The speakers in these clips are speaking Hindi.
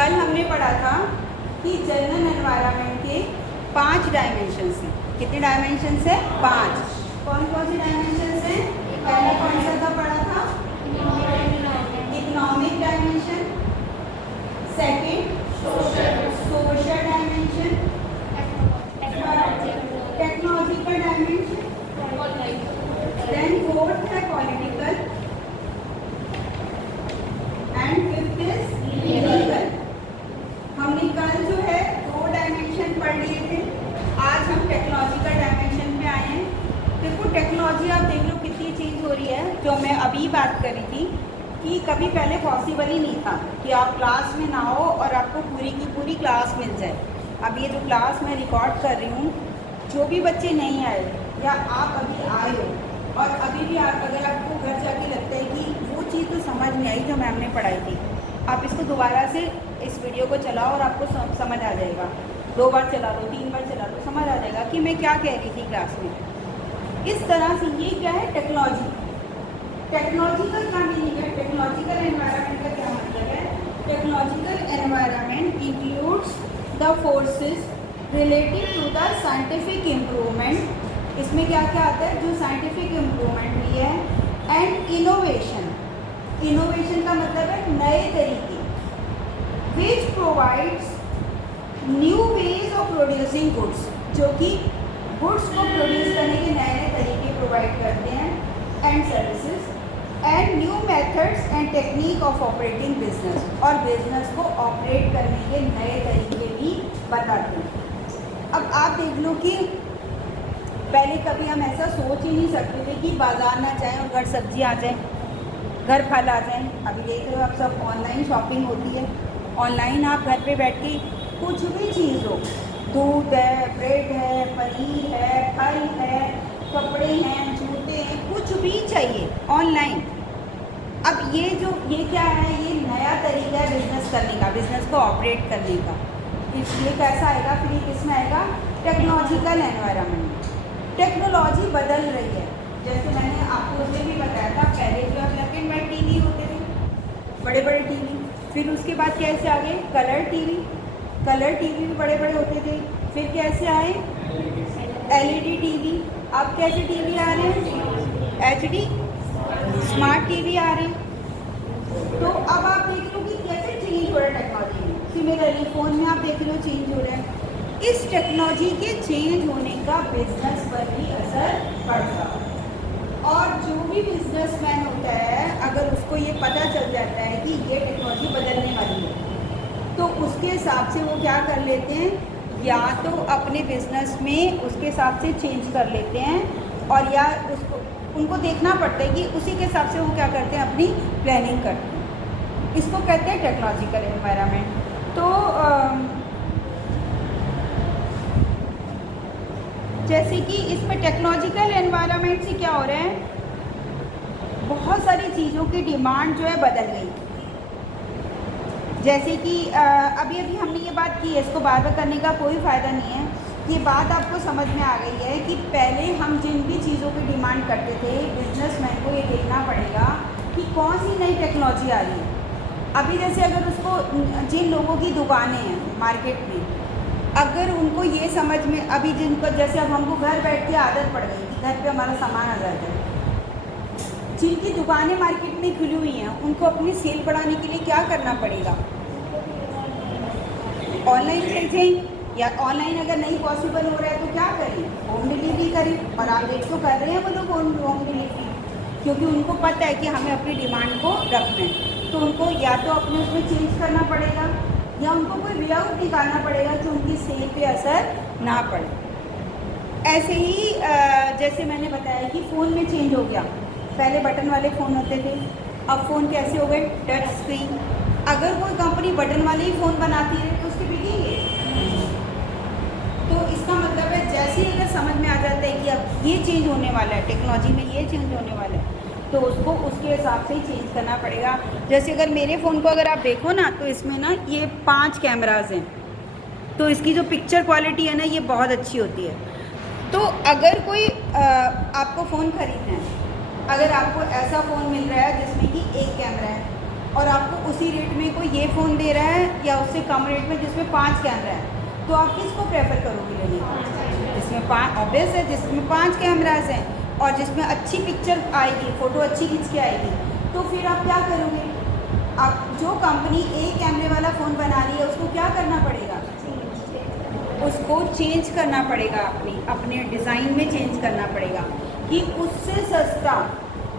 कल हमने पढ़ा था कि जनरल एनवायरनमेंट के 5 डायमेंशंस हैं। कितने डायमेंशंस हैं? 5। कौन कौन से डायमेंशंस हैं? पहले कौन सा था पढ़ा था? Economic dimension, second social dimension, technological dimension, then fourth है political and fifth is legal. हमने कल जो है 2 डायमेंशन पढ़ लिए थे। आज हम टेक्नोलॉजिकल डायमेंशन पे आए हैं। देखो टेक्नोलॉजी आप देख लो कितनी चेंज हो रही है। जो मैं अभी बात कर रही थी कि कभी पहले पॉसिबल ही नहीं था कि आप क्लास में ना हो और आपको पूरी की पूरी क्लास मिल जाए। अब ये जो क्लास मैं रिकॉर्ड कर रही हूँ, जो भी बच्चे नहीं आए या आप अभी आए हो और अभी भी अगर आपको घर जाके लगता है कि वो चीज़ तो समझ नहीं आई जो मैम ने पढ़ाई थी, आप इसको दोबारा से इस वीडियो को चलाओ और आपको समझ आ जाएगा। 2 बार चला लो, 3 बार चला लो, समझ आ जाएगा कि मैं क्या कह रही थी क्लास में। इस तरह से ये क्या है टेक्नोलॉजी। टेक्नोलॉजिकल का मीनिंग है, टेक्नोलॉजिकल एनवायरनमेंट का क्या मतलब है? Technological environment includes the forces related to the scientific improvement. इसमें क्या क्या आता है? जो साइंटिफिक इम्प्रूवमेंट हुई है एंड इनोवेशन। इनोवेशन का मतलब है नए तरीके, which provides new ways of producing goods, जो कि गुड्स को प्रोड्यूस करने के नए नए तरीके प्रोवाइड करते हैं, and services and new methods and technique of operating business, और बिजनेस को ऑपरेट करने के नए तरीके भी बताते हैं। अब आप देख लो कि पहले कभी हम ऐसा सोच ही नहीं सकते थे कि बाजार ना जाएं और घर सब्जी आ जाए, घर फल आ जाएं। अभी देख रहे हो आप सब ऑनलाइन शॉपिंग होती है। ऑनलाइन आप घर पे बैठ के कुछ भी चीज़ हो, दूध है, ब्रेड है, पनीर है, फल है, कपड़े हैं, जूते हैं, कुछ भी चाहिए ऑनलाइन। अब ये क्या है? ये नया तरीका है बिज़नेस करने का, बिज़नेस को ऑपरेट करने का। इसलिए कैसा आएगा? फिर ये किस में आएगा? Technological environment. टेक्नोलॉजी बदल रही है। जैसे मैंने आपको उसमें भी बताया था, पहले जो ब्लैक एंड वाइट टीवी होते थे, बड़े बड़े टीवी, फिर उसके बाद कैसे आ गए? Colour TV. कलर टीवी भी बड़े बड़े होते थे। फिर कैसे आए? LED TV. अब कैसे टीवी आ रहे हैं? एचडी स्मार्ट टीवी आ रहे हैं। तो अब आप देख लो कि कैसे चेंज हो रहा है टेक्नोलॉजी में। सिमिलरली फ़ोन में आप देख लो चेंज हो रहा है। इस टेक्नोलॉजी के चेंज होने का बिजनेस पर भी असर पड़ता है। और जो भी बिजनेसमैन होता है, अगर उसको ये पता चल जाता है कि ये टेक्नोलॉजी बदलने वाली है, तो उसके हिसाब से वो क्या कर लेते हैं? या तो अपने बिजनेस में उसके हिसाब से चेंज कर लेते हैं, और या उसको उनको देखना पड़ता है कि उसी के हिसाब से वो क्या करते हैं? अपनी प्लानिंग करते हैं। इसको कहते हैं टेक्नोलॉजिकल एनवायरनमेंट। तो जैसे कि इसमें टेक्नोलॉजिकल एनवायरनमेंट से क्या हो रहा है? बहुत सारी चीज़ों की डिमांड जो है बदल गई। जैसे कि अभी हमने ये बात की है, इसको बार बार करने का कोई फ़ायदा नहीं है। ये बात आपको समझ में आ गई है कि पहले हम जिन भी चीज़ों की डिमांड करते थे, बिजनेसमैन को ये देखना पड़ेगा कि कौन सी नई टेक्नोलॉजी आ रही है। अभी जैसे अगर उसको, जिन लोगों की दुकानें हैं मार्केट में, अगर उनको ये समझ में, अभी जिनको, जैसे अब हमको घर बैठ के आदत पड़ गई कि घर पे हमारा सामान आ जाता है, जिनकी दुकानें मार्केट में खुली हुई हैं, उनको अपनी सेल बढ़ाने के लिए क्या करना पड़ेगा? ऑनलाइन भेजें, या ऑनलाइन अगर नहीं पॉसिबल हो रहा है तो क्या करें? होम डिलीवरी करें। और आप देख तो कर रहे हैं वो लोग होम डिलीवरी, क्योंकि उनको पता है कि हमें अपनी डिमांड को रखना है। तो उनको या तो अपने उसमें चेंज करना पड़ेगा, या उनको कोई वे आउट निकालना पड़ेगा कि उनकी सेल पे असर ना पड़े। ऐसे ही जैसे मैंने बताया कि फ़ोन में चेंज हो गया। पहले बटन वाले फ़ोन होते थे, अब फ़ोन कैसे हो गए? Touch screen. अगर कोई कंपनी बटन वाले ही फ़ोन बनाती है तो उसके बिकेंगे? तो इसका मतलब है जैसे ही अगर समझ में आ जाता है कि अब ये चेंज होने वाला है, टेक्नोलॉजी में ये चेंज होने वाला है, तो उसको उसके हिसाब से ही चेंज करना पड़ेगा। जैसे अगर मेरे फ़ोन को अगर आप देखो ना, तो इसमें ना ये 5 कैमराज़ हैं, तो इसकी जो पिक्चर क्वालिटी है ना, ये बहुत अच्छी होती है। तो अगर कोई आपको फ़ोन ख़रीदना है, अगर आपको ऐसा फ़ोन मिल रहा है जिसमें कि 1 कैमरा है, और आपको उसी रेट में कोई ये फ़ोन दे रहा है या उससे कम रेट में जिसमें 5 कैमरा है, तो आप किसको प्रेफर करोगे लेने का? जिसमें 5, ऑब्वियस है, जिसमें 5 कैमराज हैं और जिसमें अच्छी पिक्चर आएगी, फ़ोटो अच्छी खींच के आएगी, तो फिर आप क्या करोगे? आप जो कंपनी एक कैमरे वाला फ़ोन बना रही है उसको क्या करना पड़ेगा? उसको चेंज करना पड़ेगा, अपने डिज़ाइन में चेंज करना पड़ेगा कि उससे सस्ता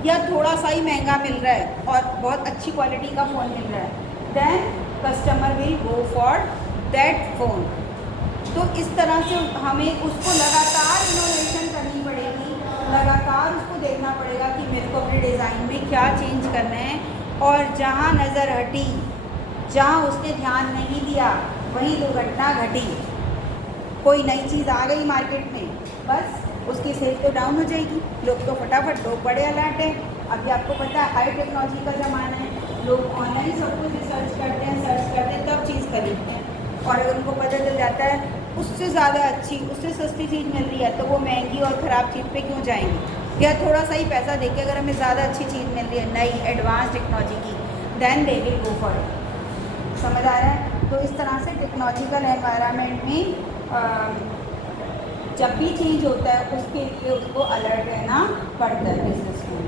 या थोड़ा सा ही महंगा मिल रहा है और बहुत अच्छी क्वालिटी का फ़ोन मिल रहा है, then customer will go for that phone. तो इस तरह से हमें उसको लगातार इनोवेशन करनी पड़ेगी, लगातार उसको देखना पड़ेगा कि मेरे को अपने डिज़ाइन में क्या चेंज करना है, और जहाँ नज़र हटी, जहाँ उसने ध्यान नहीं दिया, वहीं दुर्घटना घटी। कोई नई चीज़ आ गई मार्केट में, बस उसकी सेल तो डाउन हो जाएगी। लोग तो फटाफट, लोग बड़े अलर्ट हैं। अभी आपको पता है हाई टेक्नोलॉजी का ज़माना है, लोग ऑनलाइन सब कुछ सर्च करते हैं तब चीज़ खरीदते हैं। और अगर उनको पता चल जाता है उससे ज़्यादा अच्छी, उससे सस्ती चीज़ मिल रही है, तो वो महंगी और ख़राब चीज़ पे क्यों जाएंगे? या थोड़ा सा ही पैसा देके अगर हमें ज़्यादा अच्छी चीज़ मिल रही है, नई एडवांस टेक्नोलॉजी की, then they will go for it. समझ आ रहा है? तो इस तरह से टेक्नोलॉजिकल एनवायरनमेंट में जब भी चेंज होता है उसके लिए उसको अलर्ट रहना पड़ता है बिजनेस को।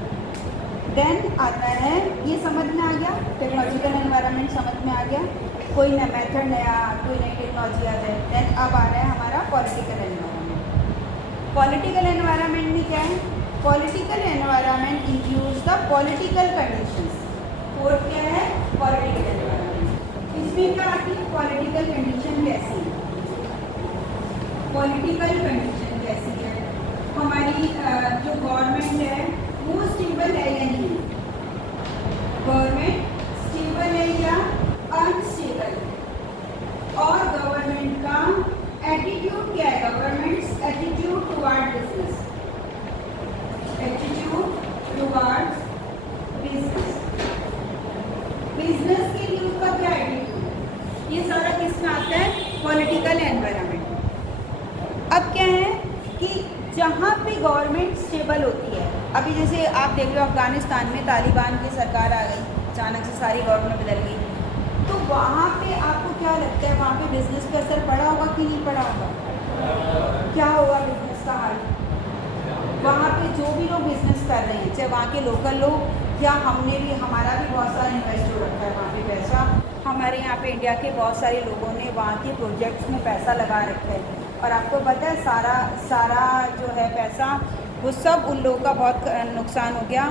देन आता है, ये समझ में आ गया, टेक्नोलॉजिकल एनवायरनमेंट समझ में आ गया, कोई नया मेथड, नया कोई नई टेक्नोलॉजी आ जाए। देन अब आ रहा है हमारा पॉलिटिकल एनवायरनमेंट। पॉलिटिकल एनवायरनमेंट में क्या है? Political environment includes the political conditions. और क्या है? Political environment. इसमें क्या आती है? पॉलिटिकल कंडीशन कैसी है? पॉलिटिकल कंडीशन कैसी है? हमारी जो गवर्नमेंट है वो स्टेबल है या नहीं? गवर्नमेंट स्टेबल है या अनस्टेबल? और गवर्नमेंट का एटीट्यूड क्या है? Governments attitude toward business, attitude towards business, business के लिए उसका क्या एटीट्यूड? ये सारा किस में आता है? Political environment. अब क्या है कि जहाँ पे गवर्नमेंट स्टेबल होती है, अभी जैसे आप देख रहे हो अफ़गानिस्तान में तालिबान की सरकार आ गई, अचानक से सारी गवर्नमेंट बदल गई, तो वहाँ पे आपको क्या लगता है वहाँ पे बिजनेस पे असर पड़ा होगा कि नहीं पड़ा होगा? क्या होगा बिजनेस का हाल? वहाँ पे जो भी लोग बिजनेस कर रहे हैं, चाहे वहाँ के लोकल लोग या हमने भी, हमारा भी बहुत सारा इन्वेस्ट हो रखा है वहाँ पे पैसा, हमारे यहाँ पे इंडिया के बहुत सारे लोगों ने वहाँ के प्रोजेक्ट्स में पैसा लगा रखा है, और आपको पता है सारा जो है पैसा वो सब उन लोगों का बहुत नुकसान हो गया।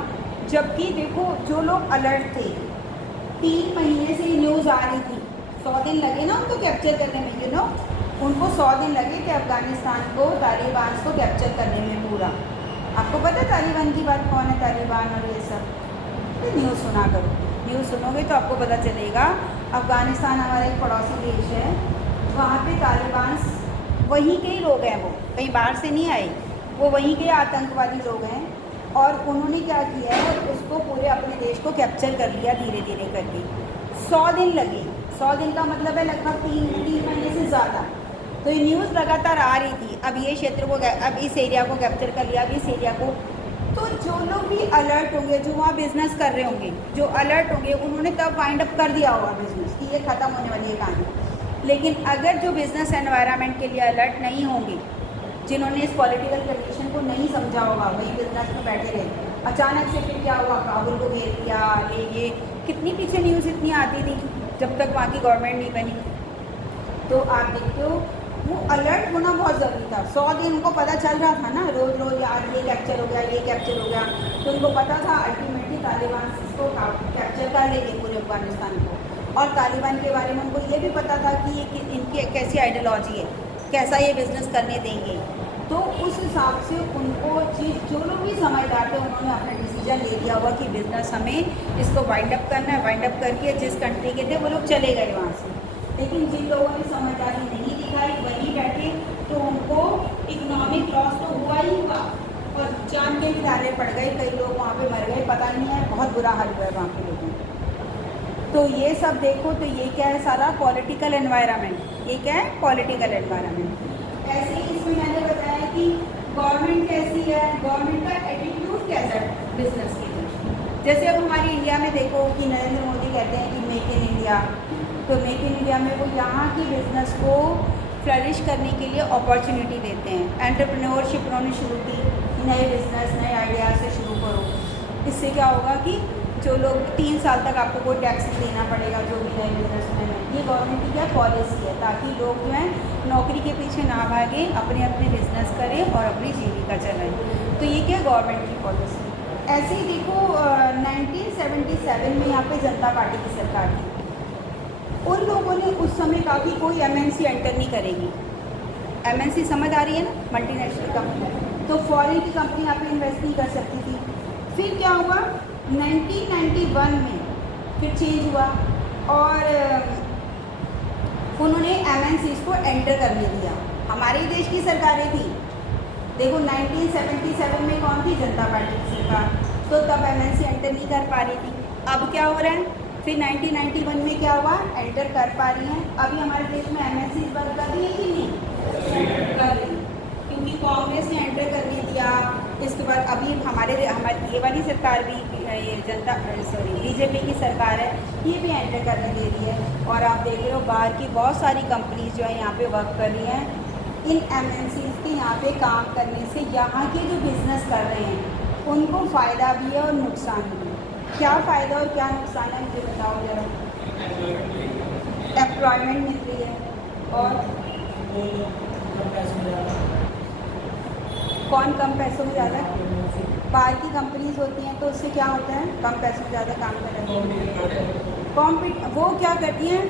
जबकि देखो जो लोग अलर्ट थे, 3 महीने से न्यूज़ आ रही थी, 100 दिन लगे ना उनको कैप्चर करने में, उनको 100 दिन लगे थे अफ़गानिस्तान को, तालिबान को कैप्चर करने में पूरा। आपको पता है तालिबान की बात कौन है? तालिबान और ये सब न्यूज़ सुना करो, न्यूज़ सुनोगे तो आपको पता चलेगा। अफ़गानिस्तान हमारा एक पड़ोसी देश है, वहाँ पे तालिबान वहीं के ही लोग हैं, वो कहीं बाहर से नहीं आए, वो वहीं के आतंकवादी लोग हैं, और उन्होंने क्या किया है, उसको पूरे अपने देश को कैप्चर कर लिया धीरे धीरे करके। 100 दिन लगे, 100 दिन का मतलब है लगभग 3 महीने से ज़्यादा। तो ये न्यूज़ लगातार आ रही थी, अब ये क्षेत्र को, अब इस एरिया को कैप्चर कर लिया, अब इस एरिया को। तो जो लोग भी अलर्ट होंगे, जो वहाँ बिज़नेस कर रहे होंगे, जो अलर्ट होंगे, उन्होंने तब वाइंड अप कर दिया होगा बिज़नेस कि ये ख़त्म होने वाली है कहानी। लेकिन अगर जो बिज़नेस एनवायरनमेंट के लिए अलर्ट नहीं होंगे, जिन्होंने इस पॉलिटिकल कंडीशन को नहीं समझा होगा, वही बिजनेस में बैठे रहे, अचानक से फिर क्या हुआ, काबुल को घेर लिया, ये कितनी पीछे न्यूज़ इतनी आती थी जब तक वहाँ की गवर्नमेंट नहीं बनी। तो आप देखते हो वो अलर्ट होना बहुत ज़रूरी था। 100 दिन उनको पता चल रहा था ना, रोज़ रोज़ आज ये कैप्चर हो गया, ये कैप्चर हो गया, तो उनको पता था अल्टीमेटली तालिबान इसको कैप्चर कर लेंगे पूरे अफगानिस्तान को। और तालिबान के बारे में उनको ये भी पता था कि ये इनकी कैसी आइडियोलॉजी है, कैसा ये बिज़नेस करने देंगे। तो उस हिसाब से उनको चीज़, जो लोग भी समझदार थे, उन्होंने अपना डिसीजन ले लिया हुआ कि बिज़नेस हमें इसको वाइंड अप करना है। वाइंड अप करके जिस कंट्री के थे वो लोग चले गए वहाँ से। लेकिन जिन लोगों ने समझदारी नहीं दिखाई, वहीं बैठे, तो उनको इकोनॉमिक लॉस तो हुआ ही हुआ, और जान के भी दाले पड़ गए, कई लोग वहाँ पे मर गए, पता नहीं है, बहुत बुरा हाल हुआ है वहाँ के लोगों का। तो ये सब देखो, तो ये क्या है, सारा पॉलिटिकल एनवायरनमेंट। ये क्या है? Political environment. ऐसे ही इसमें मैंने बताया कि गवर्नमेंट कैसी है, गवर्नमेंट का एटीट्यूड कैसा है बिजनेस के लिए। जैसे अब हमारी इंडिया में देखो कि नरेंद्र मोदी कहते हैं कि मेक इन इंडिया, तो मेक इन इंडिया में वो यहाँ की बिज़नेस को फ्लरिश करने के लिए अपॉर्चुनिटी देते हैं। एंटरप्रेन्योरशिप उन्होंने शुरू की, नए बिज़नेस नए आइडियाज़ से शुरू करो। इससे क्या होगा कि जो लोग 3 साल तक आपको कोई टैक्स देना पड़ेगा, जो भी नए बिजनेसमैन है, ये गवर्नमेंट की क्या पॉलिसी है, ताकि लोग जो है नौकरी के पीछे ना भागें, अपने अपने बिजनेस करें और अपनी जीविका चलाएं। तो ये क्या गवर्नमेंट की पॉलिसी। ऐसे ही देखो 1977 में यहाँ पे जनता पार्टी की सरकार थी। उन लोगों ने उस समय कहा कि कोई MNC एंटर नहीं करेगी। MNC समझ आ रही है ना, मल्टीनेशनल कंपनी, तो फॉरेन की कंपनी यहाँ पे इन्वेस्ट नहीं कर सकती थी। फिर क्या हुआ 1991 में फिर चेंज हुआ और उन्होंने MNCs को एंटर करने दिया। हमारे देश की सरकारें थी, देखो 1977 में कौन थी, जनता पार्टी की सरकार, तो तब MNC एंटर नहीं कर पा रही थी। अब क्या हो रहा है, फिर 1991 में क्या हुआ, एंटर कर पा रही हैं। अभी हमारे देश में MNCs बंद कर रही है कि नहीं कर रही, क्योंकि कांग्रेस ने एंटर करने दिया। इसके बाद अभी हमारी ये वाली सरकार भी, ये बीजेपी की सरकार है, ये भी एंटर करने दे रही है। और आप देख रहे हो बाहर की बहुत सारी कंपनीज जो है यहाँ पे वर्क कर रही हैं। इन MNCs के यहाँ पे काम करने से यहाँ के जो बिज़नेस कर रहे हैं उनको फ़ायदा भी है और नुकसान भी है। क्या फ़ायदा और क्या नुकसान है मुझे बताओ ज़रा। एम्प्लॉयमेंट मिल रही है और कौन कम पैसों में ज़्यादा, बाहर की कंपनीज होती हैं, तो उससे क्या होता है, कम पैसों में ज़्यादा काम कर रहे हैं। वो क्या करती हैं,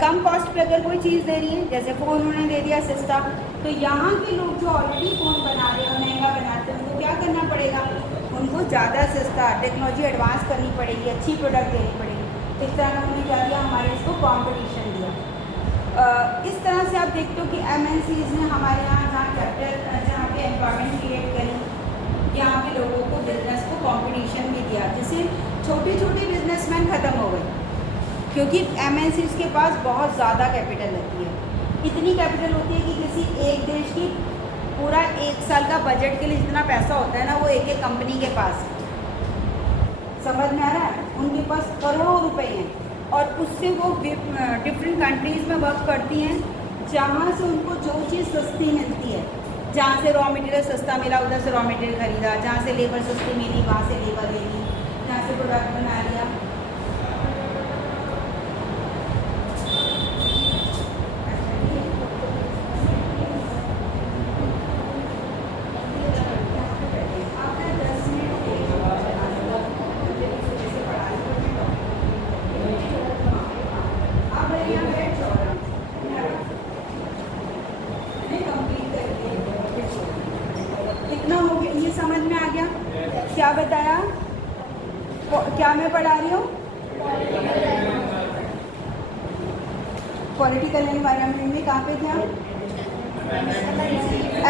कम कॉस्ट पे अगर कोई चीज़ दे रही है, जैसे फ़ोन उन्होंने दे दिया सस्ता, तो यहाँ के लोग जो ऑलरेडी फ़ोन बना रहे हैं, महंगा बनाते हैं, उनको क्या करना पड़ेगा, उनको ज़्यादा सस्ता टेक्नोलॉजी एडवांस करनी पड़ेगी, अच्छी प्रोडक्ट देनी पड़ेगी। इस तरह उन्होंने क्या दिया, हमारे इसको कॉम्पिटिशन दिया। इस तरह से आप देखते हो कि MNCs ने हमारे यहाँ जहाँ पे एम्प्लॉयमेंट क्रिएट करी, यहाँ के लोगों को बिजनेस को कंपटीशन भी दिया, जिससे छोटे छोटे बिजनेसमैन ख़त्म हो गए, क्योंकि MNCs के पास बहुत ज़्यादा कैपिटल रहती है। इतनी कैपिटल होती है कि किसी एक देश की पूरा 1 साल का बजट के लिए जितना पैसा होता है ना, वो एक एक कंपनी के पास, समझ में आ रहा है, उनके पास करोड़ों रुपए हैं। और उससे वो डिफरेंट कंट्रीज़ में वर्क करती हैं, जहाँ से उनको जो चीज़ सस्ती मिलती है, जहाँ से रॉ मटेरियल सस्ता मिला उधर से रॉ मटेरियल खरीदा, जहाँ से लेबर सस्ती मिली वहाँ से लेबर ले ली, जहाँ से प्रोडक्ट बना लिया। समझ में आ गया क्या बताया, क्या मैं पढ़ा रही हूँ, पॉलिटिकल एनवायरनमेंट में कहाँ पे था,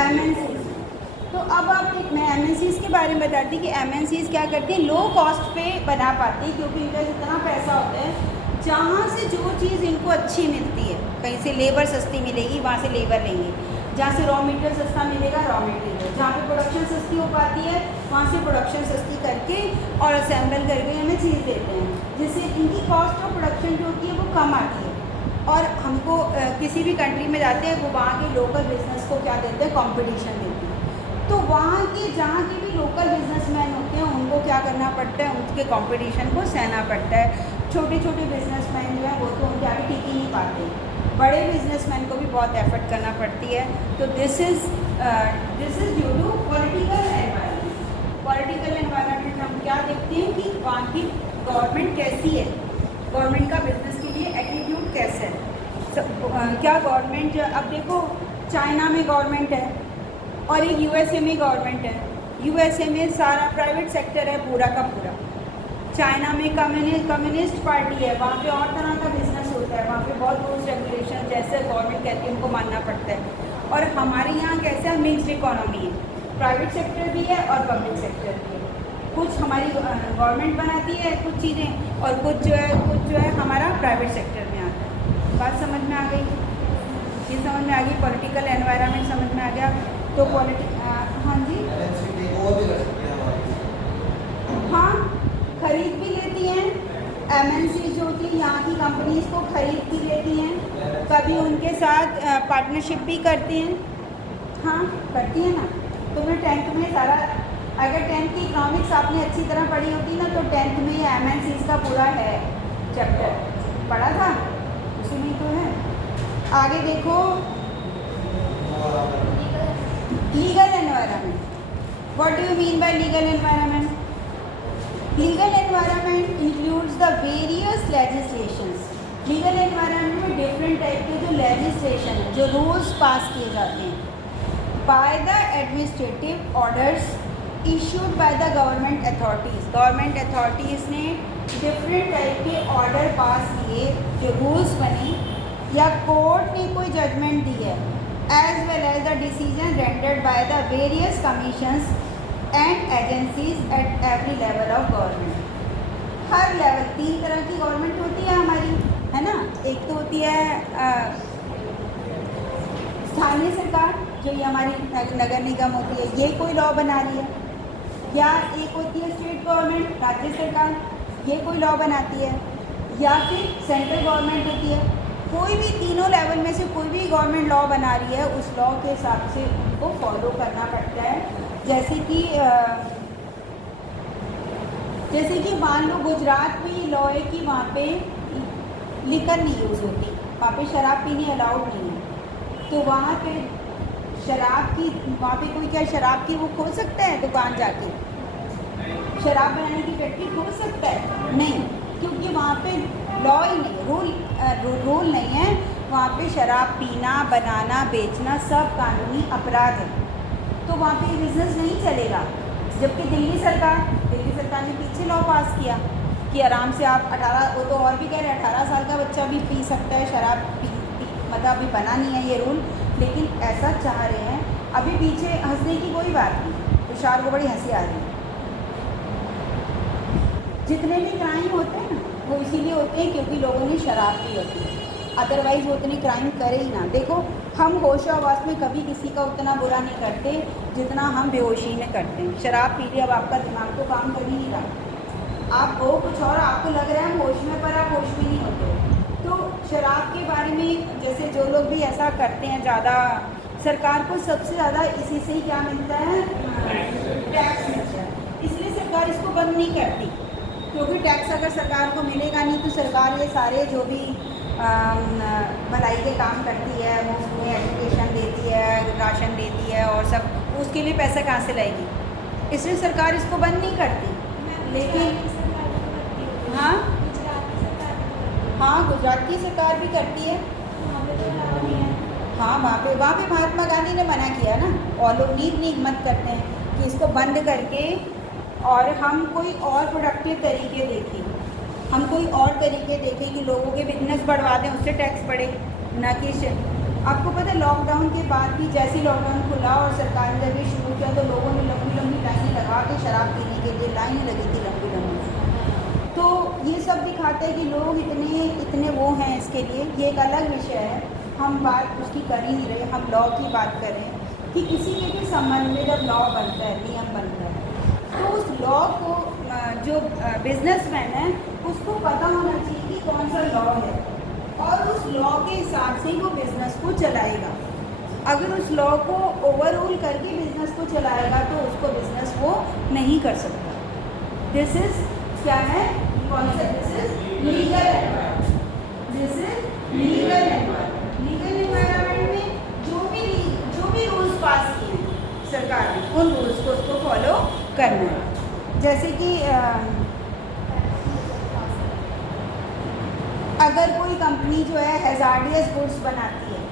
MNCs। तो अब आप मैं MNCs के बारे में बताती कि MNCs क्या करती हैं, लो कॉस्ट पे बना पाती है, क्योंकि इनका जितना पैसा होता है, जहाँ से जो चीज़ इनको अच्छी मिलती है, कहीं से लेबर सस्ती मिलेगी वहाँ से लेबर लेंगे, जहाँ से रॉ मटेरियल सस्ता मिलेगा रॉ मटेरियल, जहाँ पे प्रोडक्शन सस्ती हो पाती है वहाँ से प्रोडक्शन सस्ती करके और असेंबल करके हमें चीज़ देते हैं, जिससे इनकी कॉस्ट ऑफ प्रोडक्शन जो होती है वो कम आती है। और हमको किसी भी कंट्री में जाते हैं, वो वहाँ के लोकल बिजनेस को क्या देते हैं, कंपटीशन देते हैं। तो वहाँ के जहाँ के भी लोकल बिजनेसमैन होते हैं उनको क्या करना पड़ता है, उनके कंपटीशन को सहना पड़ता है। छोटे छोटे बिजनेसमैन जो है वो तो उनके आगे टिक ही नहीं पाते, बड़े बिजनेसमैन को भी बहुत एफर्ट करना पड़ती है। तो this is due to political environment. Political environment हम क्या देखते हैं कि वहाँ की गवर्नमेंट कैसी है, गवर्नमेंट का बिजनेस के लिए एटीट्यूड कैसा है। क्या गवर्नमेंट, अब देखो चाइना में गवर्नमेंट है और एक USA में गवर्नमेंट है। USA में सारा प्राइवेट सेक्टर है पूरा का पूरा। चाइना में कम्युनिस्ट पार्टी है, वहाँ पे और तरह का बिजनेस होता है, वहाँ पे बहुत रूल्स रेगुलेशन जैसे गवर्नमेंट कहती है उनको मानना पड़ता है। और हमारे यहाँ कैसा मिक्स्ड इकोनॉमी है, प्राइवेट सेक्टर भी है और पब्लिक सेक्टर भी है। कुछ हमारी गवर्नमेंट बनाती है कुछ चीज़ें और कुछ जो है हमारा प्राइवेट सेक्टर में आता है। बात समझ में आ गई, ये समझ में आ गई, पॉलिटिकल एनवायरनमेंट समझ में आ गया। तो हाँ जी, हाँ खरीद भी लेती हैं, एमएनसी जो होती है यहाँ की कंपनीज को खरीद भी लेती हैं, कभी उनके साथ पार्टनरशिप भी करती हैं। हाँ करती है ना। तो मैं 10th में सारा, अगर 10th की इकोनॉमिक्स आपने अच्छी तरह पढ़ी होती ना तो 10th में ये एमएनसीज का पूरा है चैप्टर पढ़ा था, उसी में तो है। आगे देखो legal environment. What do you mean by legal environment? Legal environment includes the various legislations. Legal environment में डिफरेंट टाइप के जो लेजिस्लेशन है, जो रूल्स पास किए जाते हैं by the administrative orders issued by the government authorities. Government authorities ने डिफरेंट टाइप के ऑर्डर पास किए, जो रूल्स बने या कोर्ट ने कोई जजमेंट दी है, as well as the decision rendered by the various commissions and agencies at every level of government. हर लेवल, 3 तरह की गवर्नमेंट होती है हमारी, है ना। एक तो होती है स्थानीय सरकार, जो ये हमारी नगर निगम होती है, ये कोई लॉ बना रही है, या एक होती है स्टेट गवर्नमेंट, राज्य सरकार, ये कोई लॉ बनाती है, या फिर सेंट्रल गवर्नमेंट होती है। कोई भी तीनों लेवल में से कोई भी गवर्नमेंट लॉ बना रही है, उस लॉ के हिसाब से उनको फॉलो करना पड़ता है। जैसे कि मान लो गुजरात में लॉ है कि वहाँ पे लिकर नहीं यूज़ होती, वहाँ पे शराब पीनी अलाउड नहीं है, तो वहाँ पे शराब की, वहाँ पे कोई क्या शराब की वो खोल सकता है दुकान जाके? शराब बनाने की फैक्ट्री खोल सकता है? नहीं, क्योंकि वहाँ पे लॉ ही नहीं, रूल नहीं है। वहाँ पे शराब पीना, बनाना, बेचना सब कानूनी अपराध है, तो वहाँ पे बिज़नेस नहीं चलेगा। जबकि दिल्ली सरकार ने पीछे लॉ पास किया कि आराम से आप 18, वो तो और भी कह रहे हैं 18 साल का बच्चा भी पी सकता है शराब, मतलब अभी बना नहीं है ये रूल, लेकिन ऐसा चाह रहे हैं। अभी पीछे हंसने की कोई बात नहीं, तुषार को बड़ी हंसी आ रही है। जितने भी क्राइम होते हैं ना वो इसीलिए होते हैं क्योंकि लोगों ने शराब पी होती है, अदरवाइज़ वो उतने क्राइम करे ही ना। देखो हम होशावास में कभी किसी का उतना बुरा नहीं करते जितना हम बेहोशी में करते हैं। शराब पी ली, अब आपका दिमाग तो काम कर ही नहीं रहा, आप वो कुछ और आपको लग रहा है हम होश में, पर आप होश में नहीं होते। तो शराब के बारे में जैसे जो लोग भी ऐसा करते हैं, ज़्यादा सरकार को सबसे ज़्यादा इसी से ही क्या मिलता है? टैक्स मिलता है। इसलिए सरकार इसको बंद नहीं करती, क्योंकि टैक्स अगर सरकार को मिलेगा नहीं तो सरकार ये सारे जो भी भलाई के काम करती है, मुफ्त में एजुकेशन देती है, राशन देती है और सब, उसके लिए पैसा कहाँ से लाएगी? इसलिए सरकार इसको बंद नहीं करती। लेकिन हाँ गुजरात की सरकार भी करती है। हाँ वहाँ पे महात्मा गांधी ने मना किया ना, और लोग नीक मत करते हैं कि इसको बंद करके और हम कोई और प्रोडक्टिव तरीके देखें, हम कोई और तरीके देखें कि लोगों के बिजनेस बढ़वा दें, उससे टैक्स बढ़े ना कि आपको पता है लॉकडाउन के बाद भी जैसे लॉकडाउन खुला और सरकार ने जब ये शुरू किया तो लोगों ने लंबी लाइनें लगा के शराब पीने के लिए लाइनें लगी थी लंबी। तो ये सब दिखाता है कि लोग इतने वो हैं इसके लिए। ये एक अलग विषय है, हम बात उसकी कर ही नहीं रहे, हम लॉ की बात कर रहे हैं कि किसी के भी संबंध में जब लॉ बनता है, नियम बनता है, तो उस लॉ को जो बिजनेसमैन है उसको पता होना चाहिए कि कौन सा लॉ है, और उस लॉ के हिसाब से ही वो बिज़नेस को चलाएगा। अगर उस लॉ को ओवररूल करके बिज़नेस को चलाएगा तो उसको बिज़नेस वो नहीं कर सकता। दिस इज़ क्या है concept? This is legal environment. This is legal environment. Legal environment में जो भी रूल्स पास किए सरकार ने, उन रूल्स को उसको फॉलो करना है। जैसे कि अगर कोई कंपनी जो है हैज़ार्डियस गुड्स बनाती है,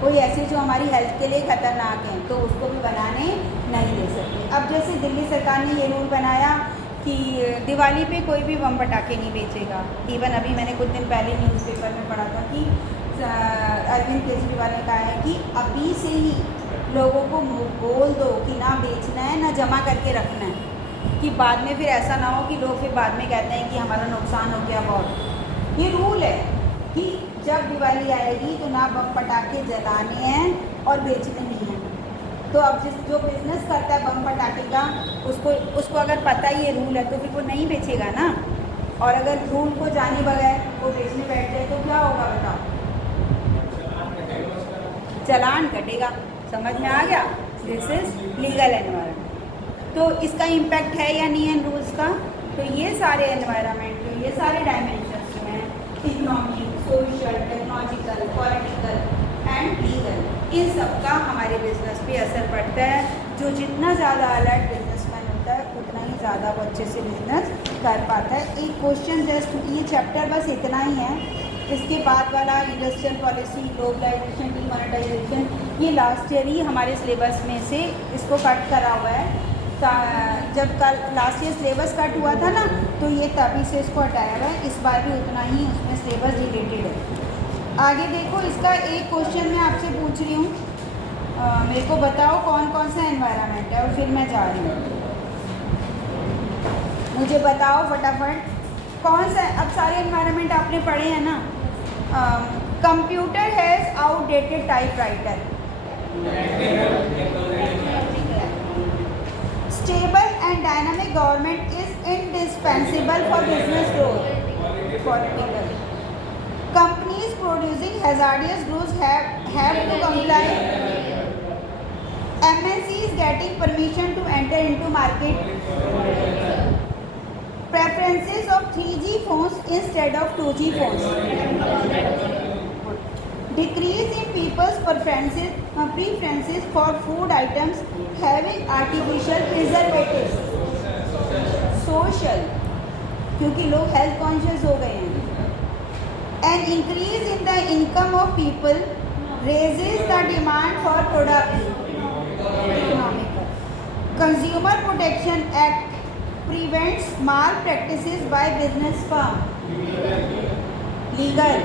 कोई ऐसे जो हमारी हेल्थ के लिए ख़तरनाक हैं, तो उसको भी बनाने नहीं दे सकते। अब जैसे दिल्ली सरकार ने ये रूल बनाया कि दिवाली पे कोई भी बम पटाखे नहीं बेचेगा। इवन अभी मैंने कुछ दिन पहले न्यूज़पेपर में पढ़ा था कि अरविंद केजरीवाल ने कहा है कि अभी से ही लोगों को बोल दो कि ना बेचना है ना जमा करके रखना है, कि बाद में फिर ऐसा ना हो कि लोग फिर बाद में कहते हैं कि हमारा नुकसान हो गया बहुत। ये रूल है कि जब दिवाली आएगी तो ना बम पटाखे जलाने हैं और बेचने नहीं हैं। तो अब जो बिजनेस करता है बम पटाखे का, उसको अगर पता ही ये रूल है तो फिर वो नहीं बेचेगा ना। और अगर रूल को जाने बगैर वो बेचने बैठ जाए तो क्या होगा बताओ? चालान कटेगा। समझ में आ गया? This is legal environment. तो इसका इम्पैक्ट है या नहीं है रूल्स का? तो ये सारे एनवायरनमेंट के ये सारे डायमेंशंस जो हैं, economic, social, technological, political and legal, इन सब का हमारे बिजनेस पे असर पड़ता है। जो जितना ज़्यादा अलर्ट बिजनेसमैन होता है उतना ही ज़्यादा वो अच्छे से बिजनेस कर पाता है। एक क्वेश्चन जस्ट, ये चैप्टर बस इतना ही है। इसके बाद वाला इंडस्ट्रियल पॉलिसी, ग्लोबलाइजेशन, डीमोनेटाइजेशन, ये लास्ट ईयर ही हमारे सिलेबस में से इसको कट करा हुआ है। जब कल लास्ट ईयर सिलेबस कट हुआ था ना, तो ये तभी से इसको हटाया हुआ है। इस बार भी उतना ही उसमें सिलेबस रिलेटेड है। आगे देखो, इसका एक क्वेश्चन मैं आपसे पूछ रही हूँ, मेरे को बताओ कौन कौन सा एनवायरनमेंट है, और फिर मैं जा रही हूँ। मुझे बताओ फटाफट कौन सा। अब सारे एनवायरनमेंट आपने पढ़े हैं ना। Computer has outdated typewriter. Stable and dynamic government is indispensable for business growth. Political companies producing hazardous goods have to comply. MNCs getting permission to enter into market. Preferences of 3G phones instead of 2G phones. Decrease in people's preferences for food items having artificial preservatives. Social, क्योंकि लोग हेल्थ कॉन्शियस हो गए हैं. An increase in the income of people raises the demand for products. Economical. Consumer Protection Act prevents malpractices by business firm. Legal.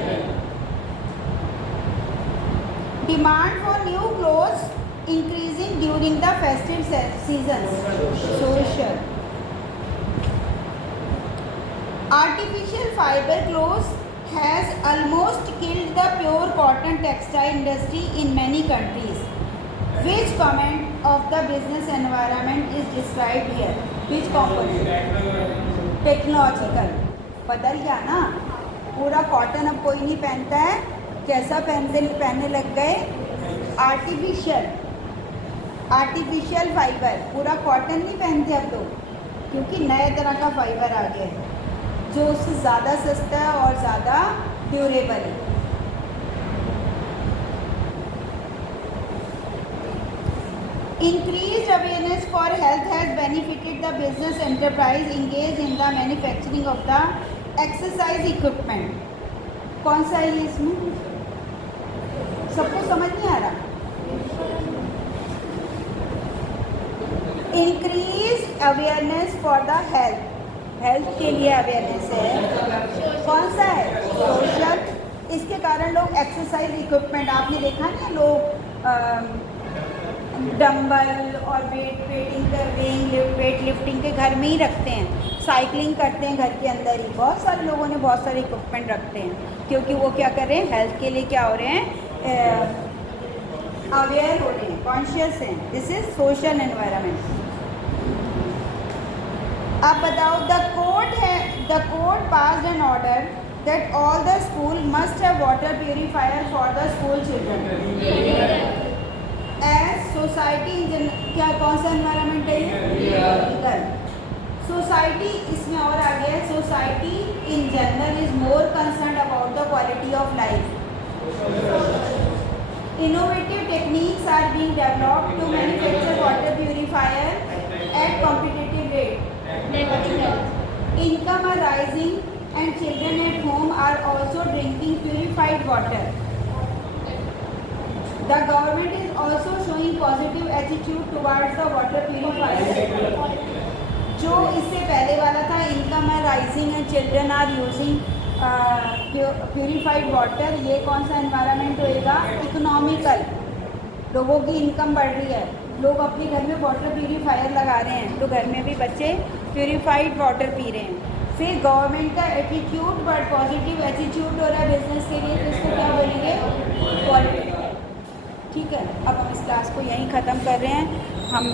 Demand for new clothes increasing during the festive seasons. Social. Artificial fiber clothes has almost killed the pure cotton textile industry in many countries. Which comment of the business environment is described here? Which component? Technological. बदल गया ना, पूरा कॉटन अब कोई नहीं पहनता है। कैसा पहनने लग गए? Artificial fibre. पूरा कॉटन नहीं पहनते अब तो, क्योंकि नए तरह का फाइबर आ गया है जो उससे ज़्यादा सस्ता है और ज़्यादा ड्यूरेबल है। Increased awareness for health has benefited the business enterprise engaged in the manufacturing of the exercise equipment. कौन सा है इसमें? सबको समझ नहीं आ रहा? Increased awareness for the health, health के लिए अवेयरनेस है। कौन सा है? सोशल। इसके कारण लोग एक्सरसाइज इक्विपमेंट, आपने देखा ना, लोग डंबल और वेट लिफ्टिंग के घर में ही रखते हैं, साइकिलिंग करते हैं घर के अंदर ही। बहुत सारे लोगों ने बहुत सारे इक्विपमेंट रखते हैं, क्योंकि वो क्या कर रहे हैं? हेल्थ के लिए क्या हो रहे हैं? अवेयर हो रहे हैं, कॉन्शियस हैं। This is social environment. अब बताओ, the court passed an order that all the school must have water purifier for the school children. As society, क्या कौन सा एनवायरनमेंट है ये? सोसाइटी, इसमें और आगे है, society in general is more concern about the quality of life. Innovative techniques are being developed to manufacture water purifier at competitive rate. Income are rising and children at home are also drinking purified water. The government is also showing positive attitude towards the water purifier. जो इससे पहले वाला था, income are rising and children are using purified water, ये कौन सा environment होएगा? Economical. लोगों की इनकम बढ़ रही है, लोग अपने घर में वाटर प्यूरीफायर लगा रहे हैं, तो घर में भी बच्चे प्यूरीफाइड वाटर पी रहे हैं। फिर गवर्नमेंट का एटीट्यूड, बट पॉजिटिव एटीट्यूड हो रहा है बिजनेस के लिए, तो इसको क्या बोलेंगे? ठीक है, अब हम इस क्लास को यहीं ख़त्म कर रहे हैं। हम